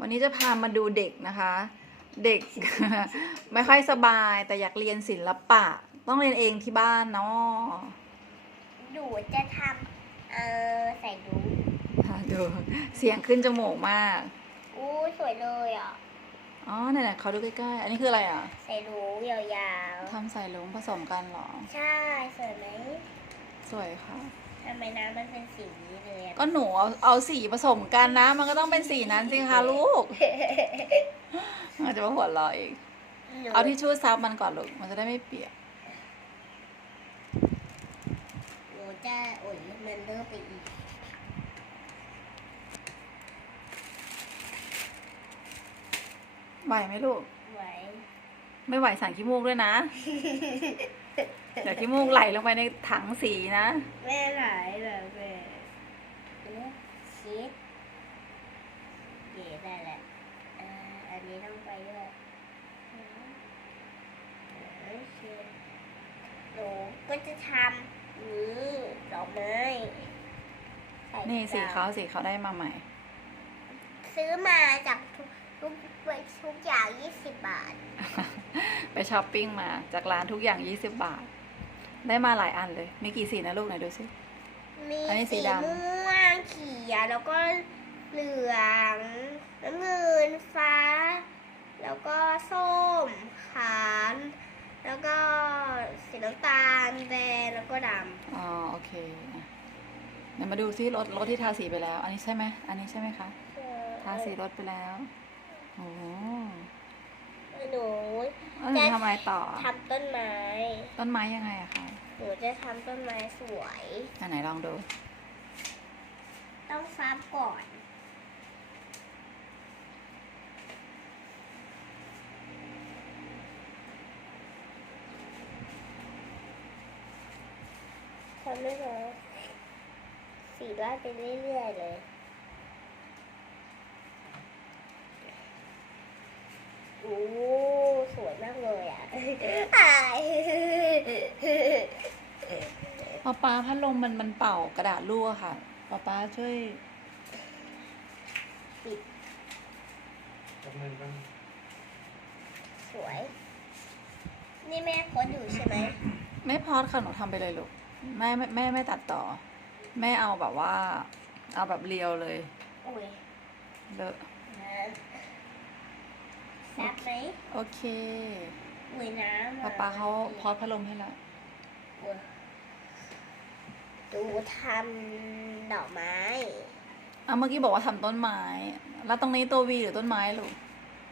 วันนี้จะพามาดูเด็กนะคะ เด็ก ไม่ค่อยสบายแต่อยากเรียนศิลปะ ต้องเรียนเองที่บ้านเนาะหนูจะทำเออใส่ดูค่ะดูเสียงขึ้นจมูกมากอู้สวยเลยอะอ๋อเนี่ยๆเขาดูใกล้ๆอันนี้คืออะไรอะใส่ดูยาวทำใส่ลุงผสมกันเหรอ ๆ ใช่สวยไหม สวยค่ะ ทำไมน้ำมันเป็นสีนี้เลยอะก็หนูเอาเอาสีผสมกันนะ มันก็ต้องเป็นสีนั้นสิคะลูกมันจะมาหัวเราะอีก หนูเอาที่ชู่ซับมันก่อนลูก มันจะได้ไม่เปียก หนูจะโอ้ยมันเลิกไปอีกไหวไหมลูกไหวไม่ไหวสั่งขี้มูกด้วยนะ เดี๋ยวขี้มูกไหลลงไปในถังสีนะแม่ไหลายแบบแม่เนี่ยชีสเก๋ได้แหละอันนี้ต้องไปด้วยหนูก็จะทำนี่ดอกไม้ในี่สีเขาสีเขาได้มาใหม่ ซื้อมาจากทุกทุกทุกอย่างยี่สิบบาท ไปช้อปปิ้งมาจากร้านทุกอย่าง20บาท ได้มาหลายอันเลย มีกี่สีนะลูกไหนดูสิ มีอันนี้สีสีดำ ม่วงเขียวแล้วก็เหลืองน้ำเงินฟ้า แล้วก็ส้มขาวแล้วก็สีน้ำตาลแดงแล้วก็ดอ๋อโอเคอะเดี๋ยวมาดูซิรถรถที่ทาสีไปแล้ว อันนี้ใช่ไหมอันนี้ใช่ไหมคะำทาสีรถไปแล้ว โอ้โหหนูแล้วหนูทำอะไรต่อ ทำต้นไม้ ต้นไม้ยังไงอะคะ หนูจะทำต้นไม้สวย อันไหนลองดู ต้องฟาร์มก่อน ทำได้แล้วสีไล่ไปเรื่อยๆเลยโอ้สวยมากเลยอะอาย ป๊าป๊าพัดลมมันมันเป่ากระดาษรั่วค่ะป๊าป๊าช่วยกับมือกันสวย นี่แม่โค้ดอยู่ใช่ไหมไม่พอดค่ะหนูทำไปเลยลูกแม่แม่แม่ไม่ตัดต่อ แม่เอาแบบว่า เอาแบบเรียวเลยโอ้ยเลอะแซ่บไหมโอเคอุ้ยน้ำป๊าป๊าเขาพอดพัดลมให้แล้ว อุ๊ย ดูทำดอกไม้ อะเมื่อกี้บอกว่าทำต้นไม้ แล้วตรงนี้ตัววีหรือต้นไม้ลูก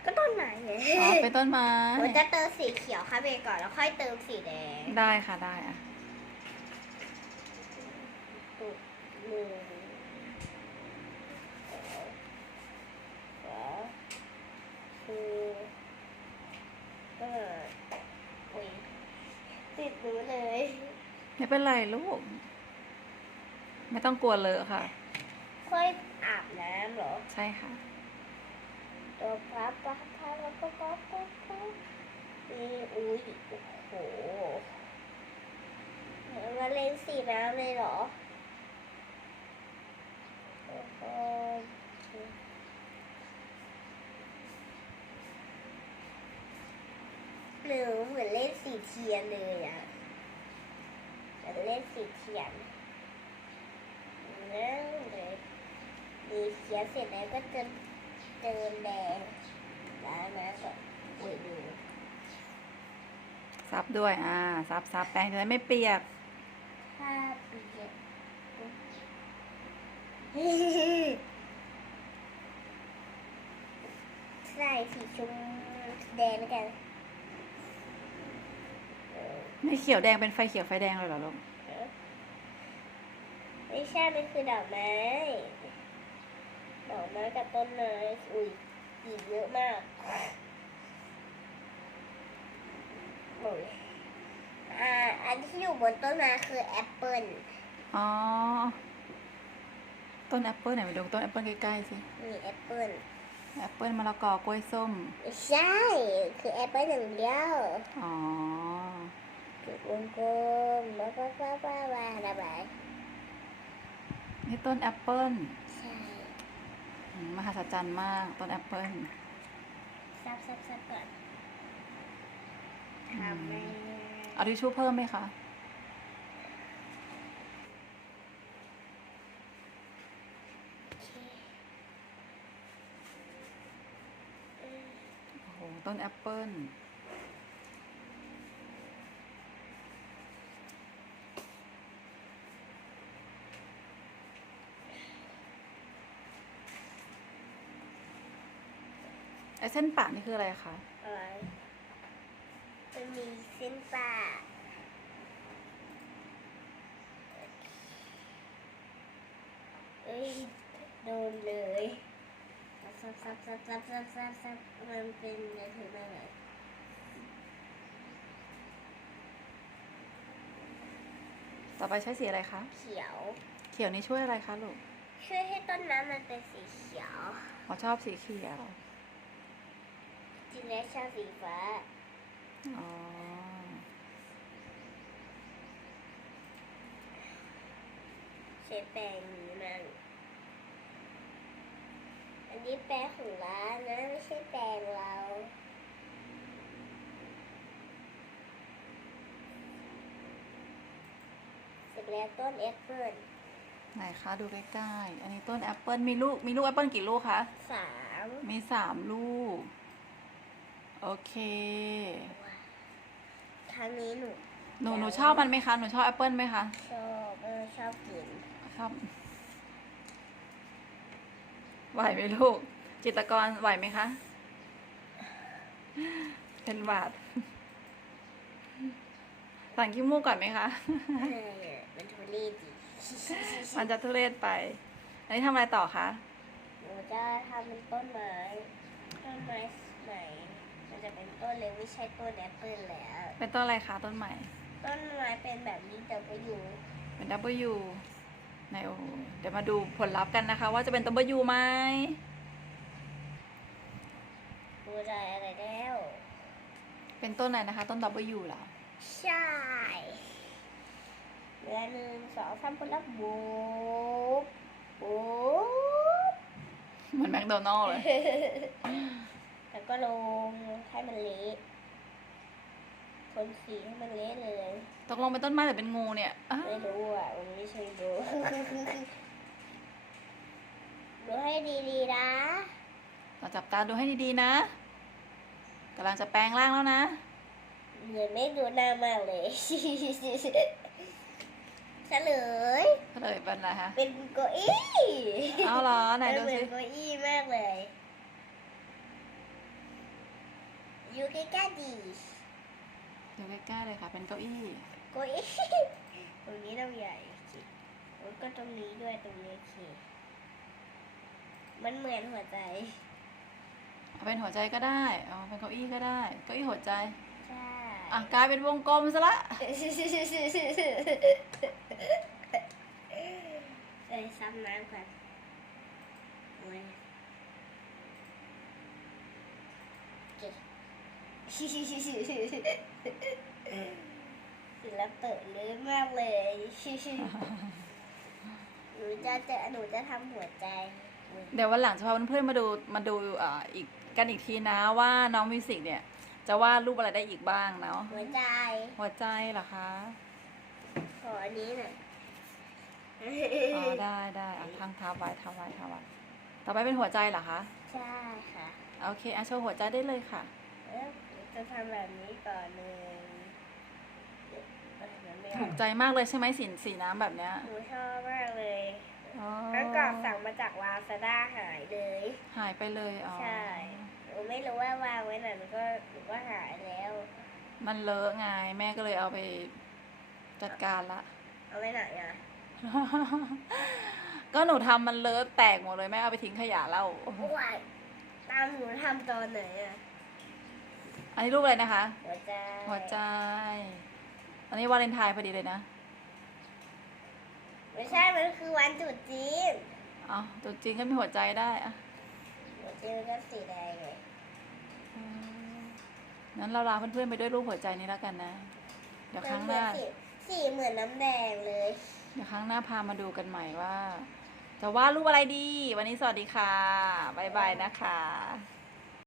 ก็ต้นไม้ไงอ๋อ เป็นต้นไม้ หนูจะเติมสีเขียวเข้าไปก่อนแล้วค่อยเติมสีแดงได้ค่ะได้อะหนึ่งสองสามสี่ห้าอุ้ยติดหนูเลย ไม่เป็นไรลูก ไม่ต้องกลัวเลอะค่ะ ค่อยอาบน้ำเหรอ ใช่ค่ะ ตัวพับพับพับแล้วก็พับพับพับนี่อุ้ยโอ้โหมาเล่นสีน้ำเลยเหรอโอ้โหหนูเหมือนเล่นสีเทียนเลยอะเหมือนเล่นสีเทียน นั่นเลยดีเทียนเสร็จแล้วก็จะเติมแดงล้างน้ำก่อนอุ้ยดูซับด้วย อ่า ซับซับแป้งจะได้ไม่เปียกผ้าเปียกใส่สีชมแดงแล้วกัน ไม่เขียวแดงเป็นไฟเขียวไฟแดงเลยเหรอลูก ไม่ใช่มันคือดอกไม้ ดอกไม้กับต้นไม้ อุ้ยกลีบเยอะมากโอ้ยอ่า อันที่อยู่บนต้นไม้คือแอปเปิลอ๋อ ต้นแอปเปิลไหนไปดูต้นแอปเปิลใกล้ๆสิ มีแอปเปิลแอปเปิลมะละกอกล้วยส้ม ไม่ใช่ คือแอปเปิลอย่างเดียว อ๋อจุดวงกลมบ้าบ้าบ้าบ้าบ้าระบาย นี่ต้นแอปเปิลใช่อืมมาหัศจรรย์มากต้นแอปเปิลซับซับซับก่อนทำไม่เอาทิชชู่เพิ่มไหมคะ โอเคเออโอ้โห ต้นแอปเปิล ไอเส้นปากนี่คืออะไรคะอะไรมันมีเส้นปะเอ้ยโดนเลยซับซับซับซับซับซับซับมันเป็นอะไรถึงอะไรต่อไปใช้สีอะไรคะ เขียว เขียวนี่ช่วยอะไรคะลูก ช่วยให้ต้นน้ำมันเป็นสีเขียว อ๋อชอบสีเขียว จริงแล้วชอบสีฟ้า อ๋อ ใช้แปรงนี้มั่งอันนี้แปรงของร้านนะ ไม่ใช่แปรงเราเสร็จแล้วต้นแอปเปิ้ลไหนคะดูใกล้ๆ อันนี้ต้นแอปเปิลมีลูกมีลูกแอปเปิลกี่ลูกคะ สาม มีสามลูก โอเคครั้งนี้หนูหนูหนูชอบมันไหมคะ หนูชอบแอปเปิลไหมคะ ชอบเออชอบกินชอบไหวไหมลูก จิตรกรไหวไหมคะ เป็นหวัดสั่งขี้มูกก่อนไหมคะ เออมันทุเรศดิมันจะทุเรศไป อันนี้ทำอะไรต่อคะ หนูจะทำเป็นต้นไม้ต้นไม้ใหม่ มันจะเป็นต้นเล็กไม่ใช่ต้นแอปเปิ้ลแล้ว เป็นต้นอะไรคะต้นใหม่ ต้นไม้เป็นแบบนี้แต่ก็อยู่เป็น W ในโอ้โหเดี๋ยวมาดูผลลัพธ์กันนะคะ ว่าจะเป็น W ไหมดูใจอะไรแล้ว เป็นต้นอะไรนะคะ ต้น W เหรอใช่เหลือหนึ่งสองสามคนละบูบบูบเหมือนแมคโดนัลล์เลยแล้ว ก็ลงให้มันเละคนสีให้มันเละเลยตกลงเป็นต้นไม้หรือเป็นงูเนี่ยอ้าวไม่รู้อะมันไม่ใช่ดูดูให้ดีๆนะเราจับตาดูให้ดีๆนะกำลังจะแปลงร่างแล้วนะเหมือนไม่ดูหน้ามากเลยเฉลยเฉลยเป็นอะไรคะเป็นเก้าอี้เอาเหรอไหนดูเหมืสิอนเก้าอี้มากเลย อยู่ใกล้ๆดีดูใกล้ๆเลยค่ะ เป็นเก้าอี้เก้าอี้ตรงนี้ต้องใหญ่สิแล้วก็ตรงนี้ด้วยตรงนี้โอเคมันเหมือนหัวใจ เอาเป็นหัวใจก็ได้ เอาเป็นเก้าอี้ก็ได้ เก้าอี้หัวใจ ใช่อะกลายเป็นวงกลมซะละเอ้ยซ้ำน้ำกันโอ้ยเก่ง ศิลปะเลยมากเลยหนูจะจะหนูจะทำหัวใจ เดี๋ยววันหลังจะพาเพื่อนๆมาดูมาดูอ่อีกกันอีกทีนะว่าน้องมิวสิกเนี่ย จะวาดรูปอะไรได้อีกบ้างเนาะหัวใจ หัวใจเหรอคะขออันนี้หน่อยอ๋อได้ได้อะทางทับไว้ทับไว้ทับไว้ต่อไปเป็นหัวใจเหรอคะ ใช่ค่ะ โอเคอะโชว์หัวใจได้เลยค่ะเอ๊ะ จะทำแบบนี้ก่อนหนึ่งเอ๊ะมันไม่อถูอกกใจมากเลยใช่ไหมสีสีน้ำแบบเนี้ยหนูชอบมากเลยอ๋อแล้วก่อนสั่งมาจากวาซาด้าหายเลย หายไปเลยอ๋อใช่หนูไม่รู้ว่าวางไว้ไหนหนูก็หนูก็หายแล้ว มันเลอะไงแม่ก็เลยเอาไปจัดการละ เอาไว้ไหนอะก็หนูทำมันเลอะแตกหมดเลยแม่เอาไปทิ้งขยะแล้วว้ายตามหนูทำตอนไหนอะ อันนี้รูปอะไรนะคะ หัวใจหัวใจ อันนี้วาเลนไทน์พอดีเลยนะไม่ใช่มันคือวันจุดจีนเอ้าตัวจริงก็มีหัวใจได้อะหัวใจมันก็สีแดงไงงั้นเราลาเพื่อนๆไปด้วยรูปหัวใจนี้แล้วกันนะ เดี๋ยวครั้งหน้า สีสีเหมือนน้ำแดงเลยเดี๋ยวครั้งหน้าพามาดูกันใหม่ว่า จะวาดรูปอะไรดี วันนี้สวัสดีค่ะ บ๊ายบายนะคะ